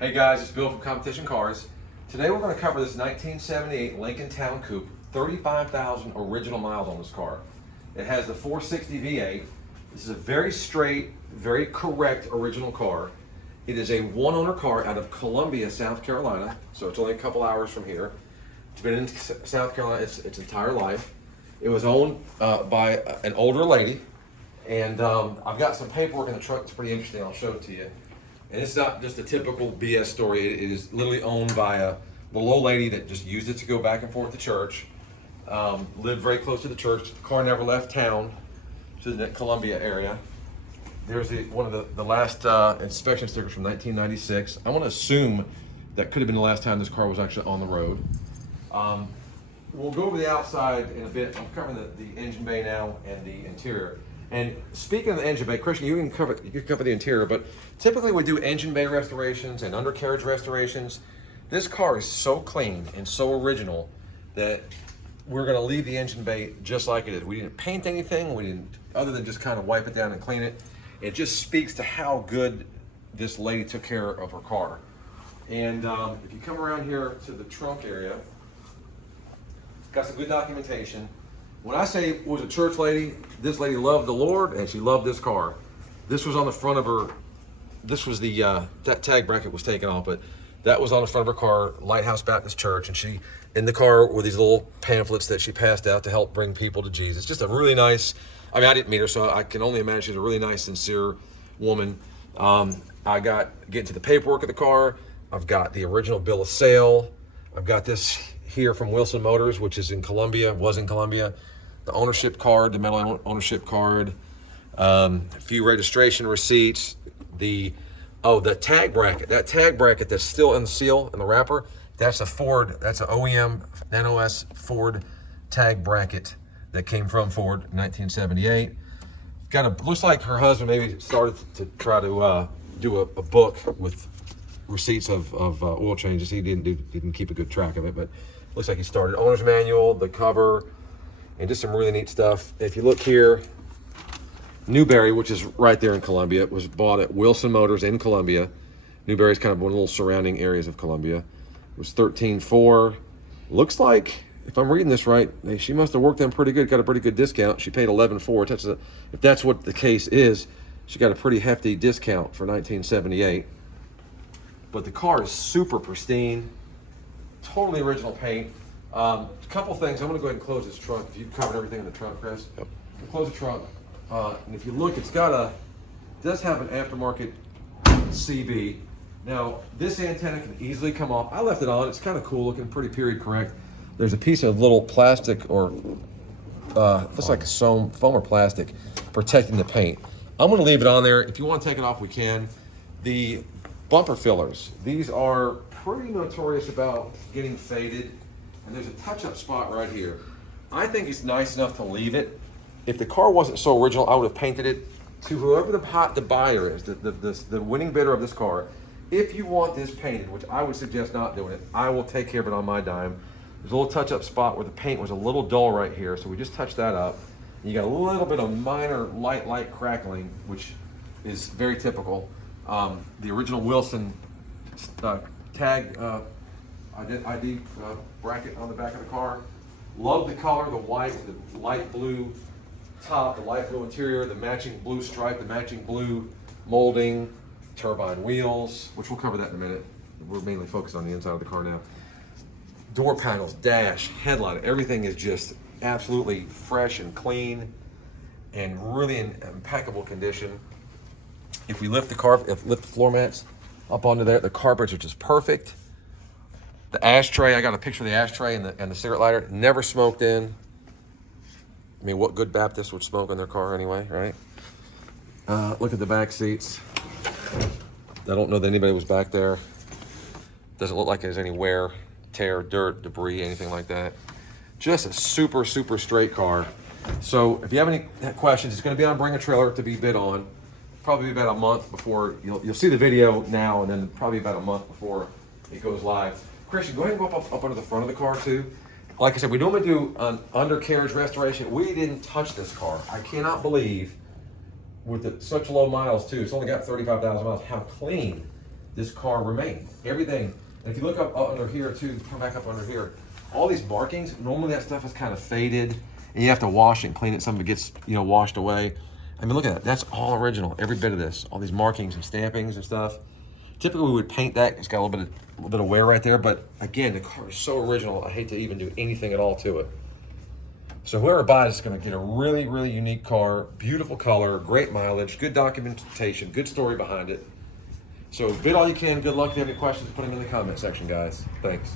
Hey guys, it's Bill from Competition Cars. Today we're going to cover this 1978 Lincoln Town Coupe, 35,000 original miles on this car. It has the 460 V8. This is a very straight, very correct original car. It is a one-owner car out of Columbia, South Carolina, so it's only a couple hours from here. It's been in South Carolina its entire life. It was owned by an older lady, and I've got some paperwork in the truck that's pretty interesting. I'll show it to you. And it's not just a typical BS story. It is literally owned by a little old lady that just used it to go back and forth to church. Lived very close to the church. The car never left town to the Columbia area. There's one of the last inspection stickers from 1996. I want to assume that could have been the last time this car was actually on the road. We'll go over the outside in a bit. I'm covering the engine bay now and the interior. And speaking of the engine bay, Christian, you can cover the interior, but typically we do engine bay restorations and undercarriage restorations. This car is so clean and so original that we're going to leave the engine bay just like it is. We didn't paint anything. We didn't, other than just kind of wipe it down and clean it. It just speaks to how good this lady took care of her car. And if you come around here to the trunk area, it's got some good documentation. When I say was a church lady, this lady loved the Lord and she loved this car. This was on the front of her, this was the, that tag bracket was taken off, but that was on the front of her car, Lighthouse Baptist Church, and she, in the car were these little pamphlets that she passed out to help bring people to Jesus. Just a really nice, I mean, I didn't meet her, so I can only imagine she's a really nice, sincere woman. I got, getting to the paperwork of the car, I've got the original bill of sale. I've got this here from Wilson Motors, which is in Columbia, was in Columbia. The ownership card, the metal ownership card, a few registration receipts, the tag bracket. That tag bracket that's still in the seal and the wrapper, that's a Ford, that's an OEM NOS Ford tag bracket that came from Ford in 1978. Looks like her husband maybe started to try to do a book with receipts of oil changes. He didn't keep a good track of it, but looks like he started. Owner's manual, the cover, and just some really neat stuff. If you look here, Newberry, which is right there in Columbia, was bought at Wilson Motors in Columbia. Newberry is kind of one of the little surrounding areas of Columbia. It was 13.4. Looks like, if I'm reading this right, she must have worked them pretty good, got a pretty good discount. She paid 11.4. If that's what the case is, she got a pretty hefty discount for 1978. But the car is super pristine, totally original paint. A couple things. I'm going to go ahead and close this trunk. If you've covered everything in the trunk, Chris. Yep. Close the trunk. And if you look, it does have an aftermarket CB. Now, this antenna can easily come off. I left it on. It's kind of cool looking, pretty period correct. There's a piece of little plastic or looks like a foam or plastic protecting the paint. I'm going to leave it on there. If you want to take it off, we can. The bumper fillers. These are pretty notorious about getting faded. And there's a touch-up spot right here. I think it's nice enough to leave it. If the car wasn't so original, I would have painted it to whoever the buyer is, the winning bidder of this car. If you want this painted, which I would suggest not doing it, I will take care of it on my dime. There's a little touch-up spot where the paint was a little dull right here, so we just touched that up. And you got a little bit of minor light crackling, which is very typical. The original Wilson tag ID bracket on the back of the car. Love the color, the white, the light blue top, the light blue interior, the matching blue stripe, the matching blue molding, turbine wheels, which we'll cover that in a minute. We're mainly focused on the inside of the car now. Door panels, dash, headlight, everything is just absolutely fresh and clean and really in impeccable condition. If we lift the floor mats up onto there, the carpets are just perfect. The ashtray, I got a picture of the ashtray and the cigarette lighter, never smoked in. I mean, what good Baptist would smoke in their car anyway, right? Look at the back seats. I don't know that anybody was back there. Doesn't look like there's any wear, tear, dirt, debris, anything like that. Just a super, super straight car. So if you have any questions, it's going to be on Bring a Trailer to be bid on. Probably about a month before, you'll see the video now, and then probably about a month before it goes live. Christian, go ahead and go up under the front of the car too. Like I said, we normally do an undercarriage restoration. We didn't touch this car. I cannot believe, with such low miles too, it's only got 35,000 miles, how clean this car remained. Everything. And if you look up under here too, come back up under here, all these markings, normally that stuff is kind of faded and you have to wash it and clean it. Some of it gets, you know, washed away. I mean, look at that. That's all original. Every bit of this, all these markings and stampings and stuff. Typically we would paint that. It's got a little bit of wear right there, but again, the car is so original. I hate to even do anything at all to it. So whoever buys it is going to get a really, really unique car, beautiful color, great mileage, good documentation, good story behind it. So bid all you can. Good luck. If you have any questions, put them in the comment section, guys. Thanks.